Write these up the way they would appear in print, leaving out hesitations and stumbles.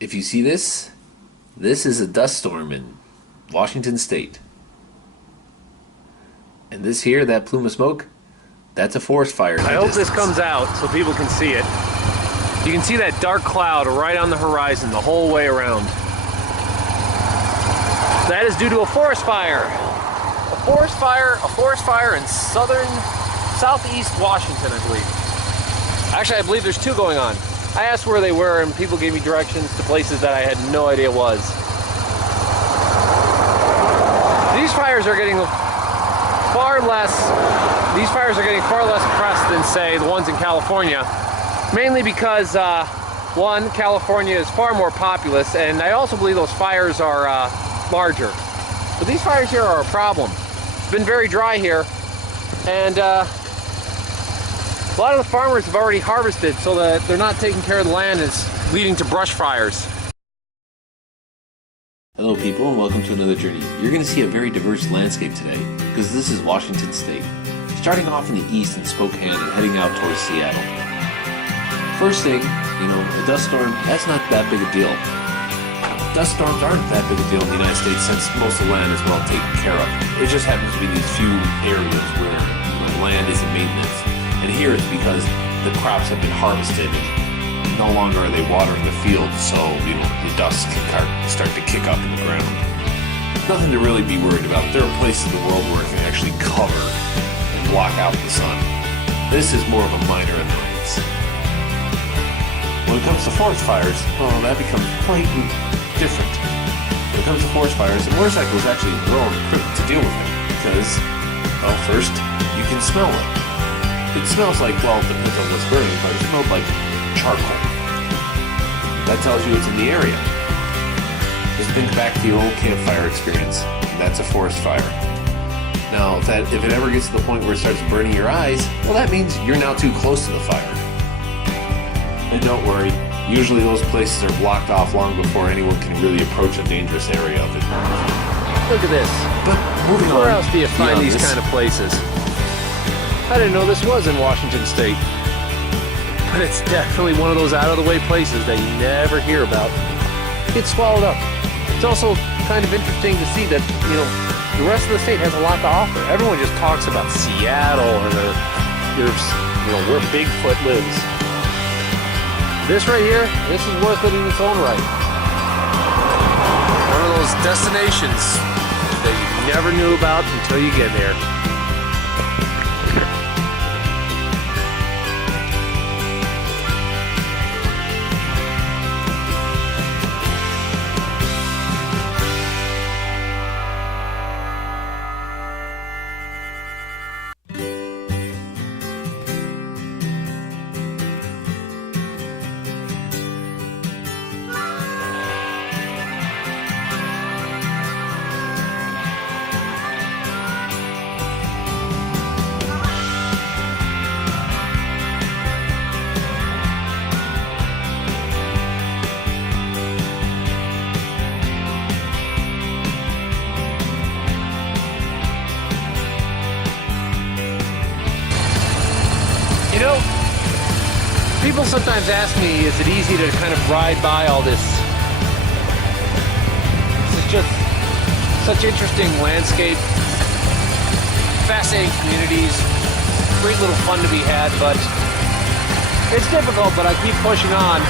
If you see this, this is a dust storm in Washington State. And this here, that plume of smoke, that's a forest fire. I hope this comes out so people can see it. You can see that dark cloud right on the horizon the whole way around. That is due to a forest fire. A forest fire in southeast Washington, I believe. Actually, I believe there's two going on. I asked where they were and people gave me directions to places that I had no idea was. These fires are getting far less press than, say, the ones in California. Mainly because, one, California is far more populous, and I also believe those fires are larger. But these fires here are a problem. It's been very dry here, and a lot of the farmers have already harvested, so that they're not taking care of the land, and it's leading to brush fires. Hello people, and welcome to another journey. You're going to see a very diverse landscape today, because this is Washington State. Starting off in the east in Spokane and heading out towards Seattle. First thing, a dust storm, that's not that big a deal. Dust storms aren't that big a deal in the United States since most of the land is well taken care of. It just happens to be these few areas where land isn't maintenance. And here it's because the crops have been harvested and no longer are they watering the fields, so the dust can start to kick up in the ground. Nothing to really be worried about. There are places in the world where it can actually cover and block out the sun. This is more of a minor annoyance. When it comes to forest fires, that becomes quite different. When it comes to forest fires, a motorcycle is actually well equipped to deal with it because, first, you can smell it. It smells like, it depends on what's burning, but it smells like charcoal. That tells you it's in the area. Just think back to your old campfire experience. That's a forest fire. Now, if it ever gets to the point where it starts burning your eyes, that means you're now too close to the fire. And don't worry, usually those places are blocked off long before anyone can really approach a dangerous area of it. Look at this. But moving on. Where else do you find these kind of places? I didn't know this was in Washington State. But it's definitely one of those out-of-the-way places that you never hear about. It's swallowed up. It's also kind of interesting to see that, the rest of the state has a lot to offer. Everyone just talks about Seattle or where Bigfoot lives. This right here, this is worth it in its own right. One of those destinations that you never knew about until you get there. People sometimes ask me, is it easy to kind of ride by all this? It's just such interesting landscape, fascinating communities, great little fun to be had, but it's difficult, but I keep pushing on.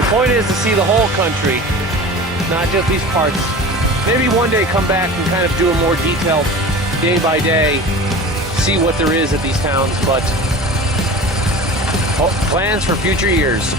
The point is to see the whole country, not just these parts. Maybe one day come back and kind of do a more detailed day by day, see what there is at these towns, but plans for future years.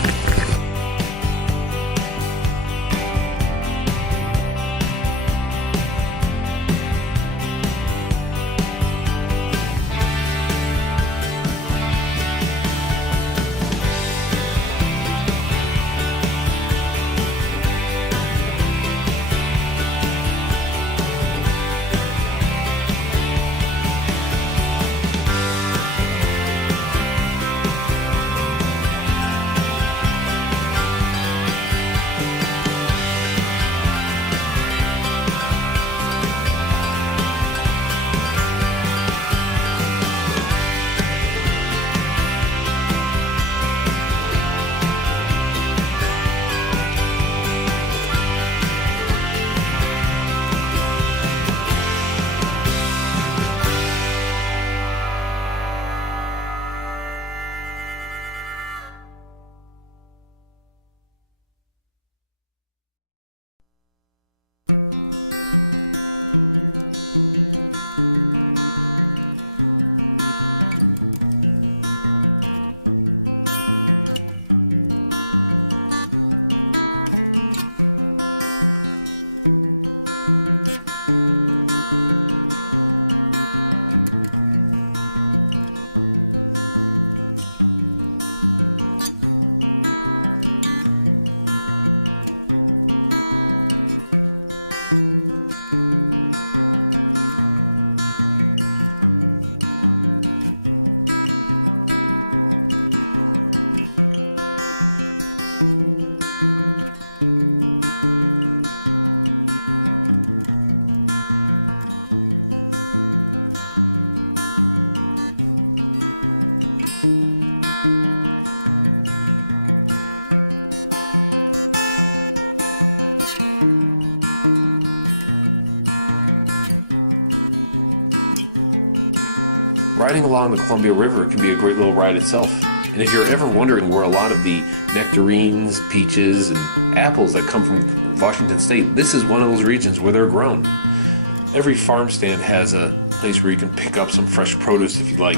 riding along the Columbia River can be a great little ride itself. And if you're ever wondering where a lot of the nectarines, peaches, and apples that come from Washington State, this is one of those regions where they're grown. Every farm stand has a place where you can pick up some fresh produce if you like.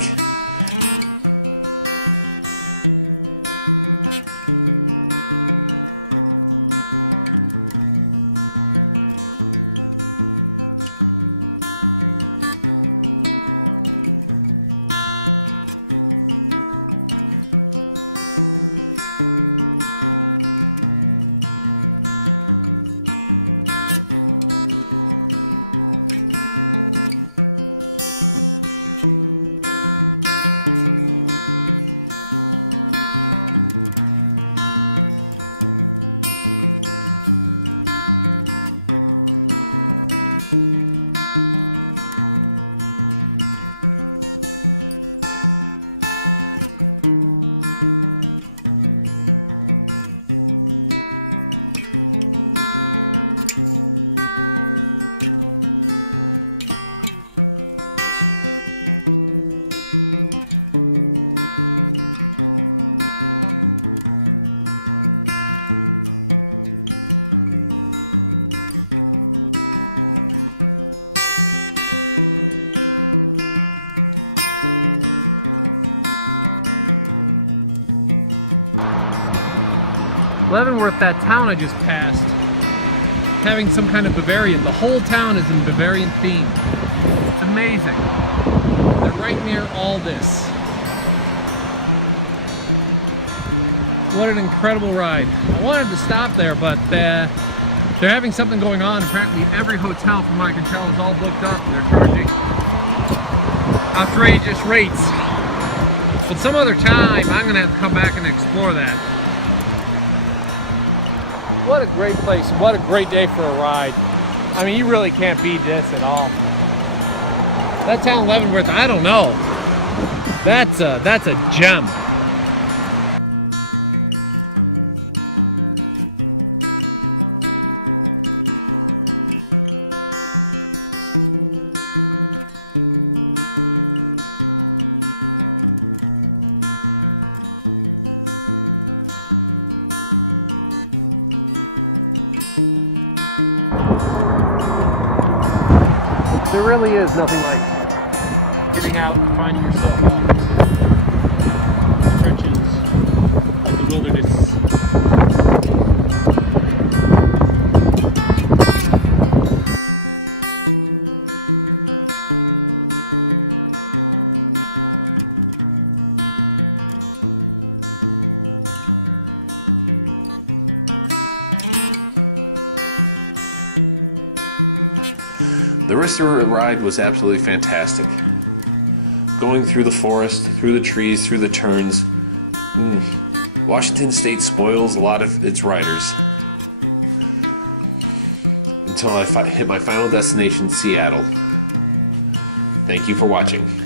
Leavenworth, that town I just passed, having some kind of Bavarian. The whole town is in Bavarian theme. It's amazing. They're right near all this. What an incredible ride. I wanted to stop there, but they're having something going on. Apparently every hotel, from what I can tell, is all booked up. They're charging outrageous rates. But some other time, I'm going to have to come back and explore that. What a great place. What a great day for a ride. I mean, you really can't beat this at all. That town Leavenworth, I don't know. That's a gem. There really is nothing like getting out and finding yourself out in the trenches of the wilderness. The rest of the ride was absolutely fantastic. Going through the forest, through the trees, through the turns. Washington State spoils a lot of its riders. Until I hit my final destination, Seattle. Thank you for watching.